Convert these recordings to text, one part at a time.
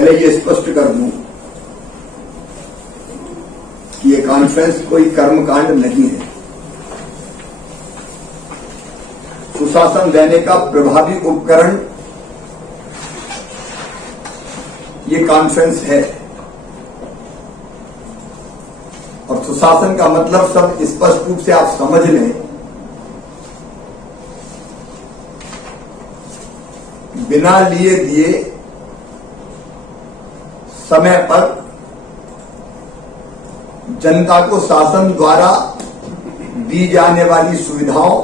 पहले ये स्पष्ट कर दूं कि ये कॉन्फ्रेंस कोई कर्मकांड नहीं है। सुशासन देने का प्रभावी उपकरण ये कॉन्फ्रेंस है। और सुशासन का मतलब सब स्पष्ट रूप से आप समझ लें। बिना लिए दिए समय पर जनता को शासन द्वारा दी जाने वाली सुविधाओं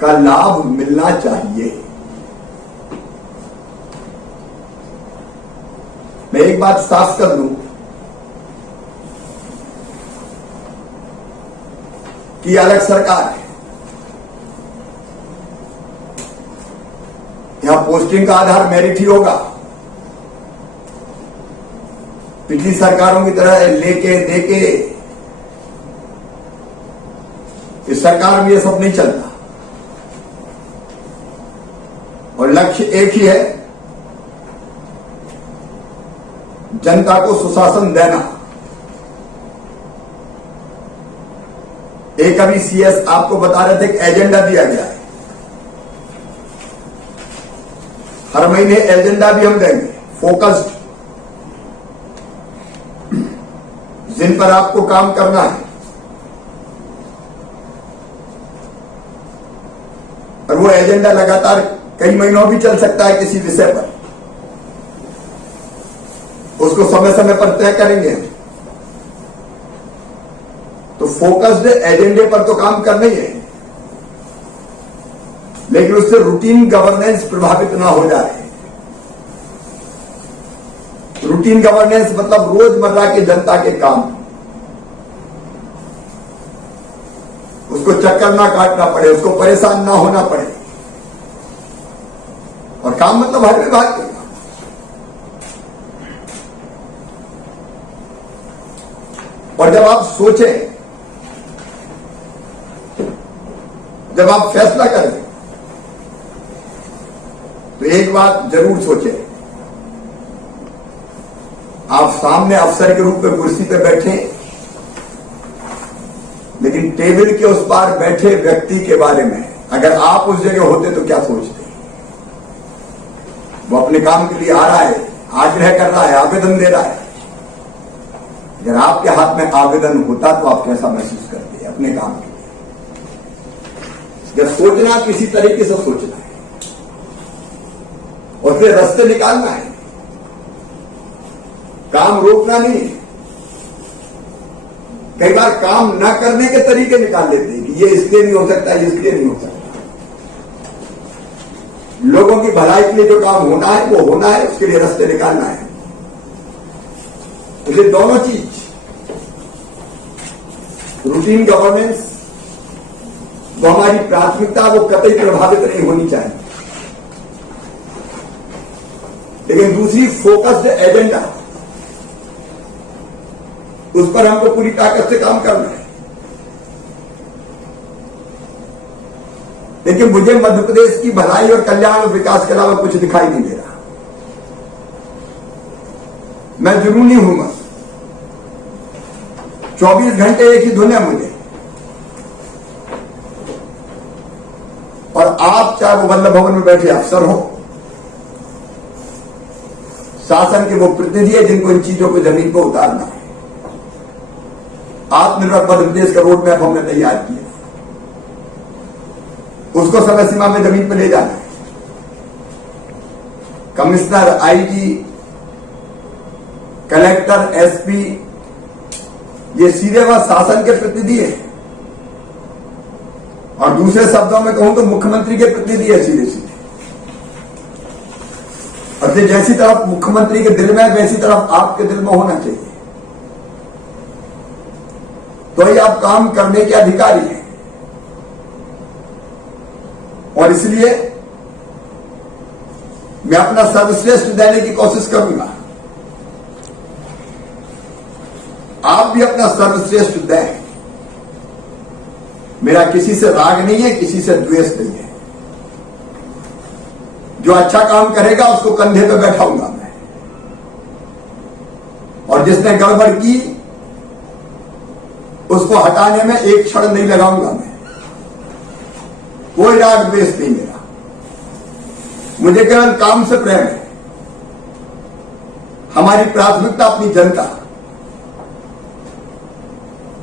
का लाभ मिलना चाहिए। मैं एक बात साफ कर दूं कि अलग सरकार है। यहां पोस्टिंग का आधार मेरिट ही होगा। पिछली सरकारों की तरह लेके देके इस सरकार में ये सब नहीं चलता। और लक्ष्य एक ही है, जनता को सुशासन देना। एक अभी सीएस आपको बता रहे थे कि एजेंडा दिया गया है। हर महीने एजेंडा भी हम देंगे, फोकस्ड, जिन पर आपको काम करना है। और वो एजेंडा लगातार कई महीनों भी चल सकता है किसी विषय पर। उसको समय समय पर तय करेंगे। तो फोकस्ड एजेंडे पर तो काम करना ही है, लेकिन उससे रूटीन गवर्नेंस प्रभावित ना हो जाए। रूटीन गवर्नेंस मतलब रोजमर्रा के जनता के काम, उसको चक्कर ना काटना पड़े, उसको परेशान ना होना पड़े। और काम मतलब हर विभाग के काम। और जब आप सोचें, जब आप फैसला करें, तो एक बात जरूर सोचें। आप सामने अफसर के रूप में कुर्सी पे बैठे, लेकिन टेबल के उस पार बैठे व्यक्ति के बारे में अगर आप उस जगह होते तो क्या सोचते? वो अपने काम के लिए आ रहा है, आग्रह कर रहा है, आवेदन दे रहा है। अगर आपके हाथ में आवेदन होता तो आप कैसा महसूस करते अपने काम के लिए? जब सोचना किसी तरीके से सोचना है और फिर रास्ते निकालना है। काम रोकना नहीं है। कई बार काम न करने के तरीके निकाल लेते हैं कि ये इसलिए नहीं हो सकता, ये इसलिए नहीं हो सकता। लोगों की भलाई के लिए जो काम होना है वो होना है, उसके लिए रास्ते निकालना है। इसलिए दोनों चीज, रूटीन गवर्नेंस वो हमारी प्राथमिकता, वो कतई प्रभावित नहीं होनी चाहिए। लेकिन दूसरी फोकस्ड एजेंडा, उस पर हमको पूरी ताकत से काम करना है। लेकिन मुझे मध्य प्रदेश की भलाई और कल्याण और विकास के अलावा कुछ दिखाई नहीं दे रहा। मैं जुनूनी हूं, बस 24 घंटे एक ही धुन है मुझे। और आप चाहे वो वल्लभ भवन में बैठे अफसर हो, शासन के वो प्रतिनिधि है जिनको इन चीजों को जमीन पर उतारना है। आत्मनिर्भर मध्य प्रदेश का रोड मैप हमने तैयार किया, उसको समय सीमा में जमीन पर ले जाना है। कमिश्नर, आईजी, कलेक्टर, एसपी, ये सीधे वह शासन के प्रतिनिधि है। और दूसरे शब्दों में कहूं तो मुख्यमंत्री के प्रतिनिधि है सीधे सीधे। और जैसी तरफ मुख्यमंत्री के दिल में, वैसी तरफ आपके दिल में होना चाहिए, तो ही आप काम करने के अधिकारी हैं। और इसलिए मैं अपना सर्वश्रेष्ठ देने की कोशिश करूंगा। आप भी अपना सर्वश्रेष्ठ दें। मेरा किसी से राग नहीं है, किसी से द्वेष नहीं है। जो अच्छा काम करेगा उसको कंधे पे बैठाऊंगा मैं, और जिसने गड़बड़ की उसको हटाने में एक क्षण नहीं लगाऊंगा मैं। कोई राग द्वेष नहीं मेरा, मुझे केवल काम से प्रेम है। हमारी प्राथमिकता अपनी जनता,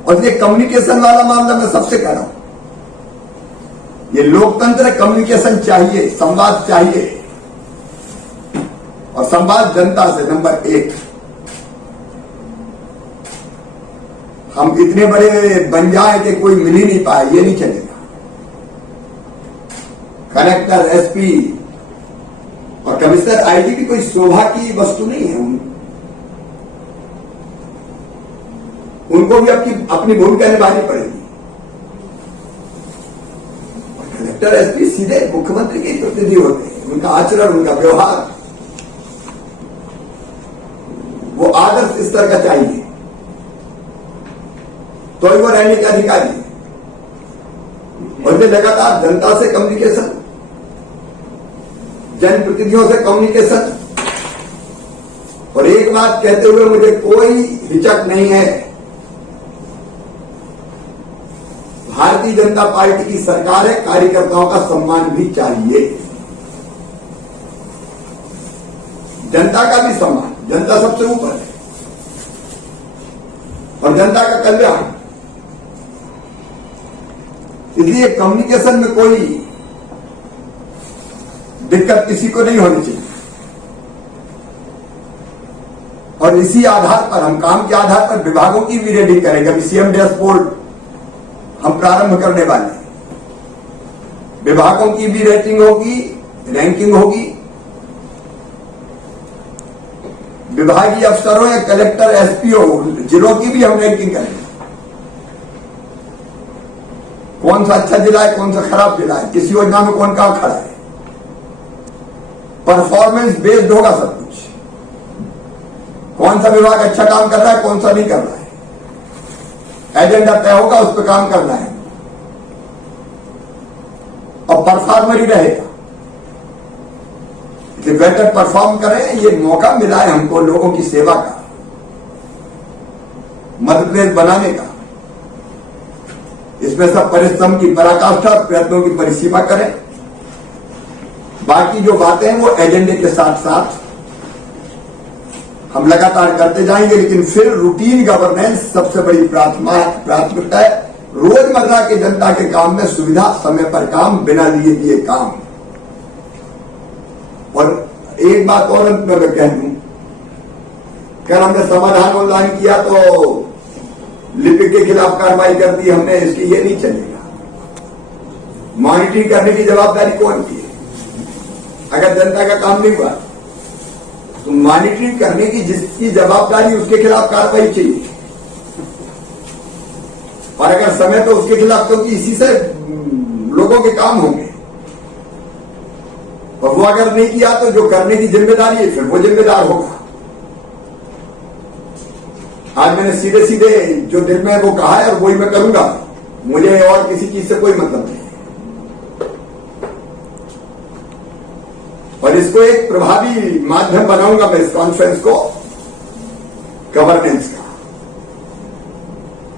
और ये कम्युनिकेशन वाला मामला मैं सबसे कह रहा हूं, ये लोकतंत्र, कम्युनिकेशन चाहिए, संवाद चाहिए, और संवाद जनता से नंबर 1। हम इतने बड़े बन जाए कि कोई मिल ही नहीं पाए, ये नहीं चलेगा। कलेक्टर, एसपी और कमिश्नर, आईजी भी कोई शोभा की वस्तु नहीं है। उनको भी अपनी भूमिका निभानी पड़ेगी। और कलेक्टर, एसपी सीधे मुख्यमंत्री के प्रतिनिधि होते हैं। उनका आचरण, उनका व्यवहार वो आदर्श स्तर का चाहिए, तो ही वो रहने के अधिकारी है। और ये लगातार जनता से कम्युनिकेशन, जनप्रतिनिधियों से कम्युनिकेशन, और एक बात कहते हुए मुझे कोई हिचक नहीं है, भारतीय जनता पार्टी की सरकार है, कार्यकर्ताओं का सम्मान भी चाहिए, जनता का भी सम्मान। जनता सबसे ऊपर है, और जनता का कल्याण। इसलिए कम्युनिकेशन में कोई दिक्कत किसी को नहीं होनी चाहिए। और इसी आधार पर हम काम के आधार पर विभागों की भी रेडिंग करेंगे। अभी सीएम डैशबोर्ड हम प्रारंभ करने वाले हैं, विभागों की भी रेटिंग होगी, रैंकिंग होगी। विभागीय अफसरों या कलेक्टर, एसपीओ, जिलों की भी हम रैंकिंग करेंगे। कौन सा अच्छा जिला है, कौन सा खराब जिला है, किस योजना में कौन कहां खड़ा है। परफॉर्मेंस बेस्ड होगा सब कुछ। कौन सा विभाग अच्छा काम कर रहा है, कौन सा नहीं कर रहा है, एजेंडा तय होगा, उस पर काम करना है, और परफॉर्मर ही रहेगा। बेटर परफॉर्म करें, ये मौका मिला है हमको लोगों की सेवा का, मध्य प्रदेश बनाने का। इसमें सब परिश्रम की पराकाष्ठा, प्रयत्नों की परिसीमा करें। बाकी जो बातें हैं वो एजेंडे के साथ साथ हम लगातार करते जाएंगे, लेकिन फिर रूटीन गवर्नेंस सबसे बड़ी प्राथमिकता है। रोजमर्रा के जनता के काम में सुविधा, समय पर काम, बिना लिए दिए काम। और एक बात और अंत में मैं कह दूं, कल हमने समाधान ऑनलाइन किया तो लिपिक के खिलाफ कार्रवाई कर दी हमने, इसकी ये नहीं चलेगा। मॉनिटरिंग करने की जवाबदारी कौन की है? अगर जनता का काम नहीं हुआ तो मॉनिटरिंग करने की जिसकी जवाबदारी, उसके खिलाफ कार्रवाई चाहिए। और अगर समय तो उसके खिलाफ, क्योंकि इसी से लोगों के काम होंगे, और वो अगर नहीं किया तो जो करने की जिम्मेदारी है फिर वो जिम्मेदार होगा। आज मैंने सीधे सीधे जो दिल में वो कहा है और वही मैं करूंगा। मुझे और किसी चीज से कोई मतलब नहीं। और इसको एक प्रभावी माध्यम बनाऊंगा मैं, इस कॉन्फ्रेंस को, गवर्नेंस का।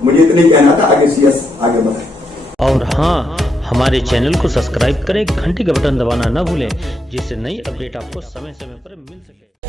मुझे इतना कहना था, आगे सीएस आगे बढ़ाए। और हाँ, हमारे चैनल को सब्सक्राइब करें, घंटी का बटन दबाना ना भूलें, जिससे नई अपडेट आपको समय समय पर मिल सके।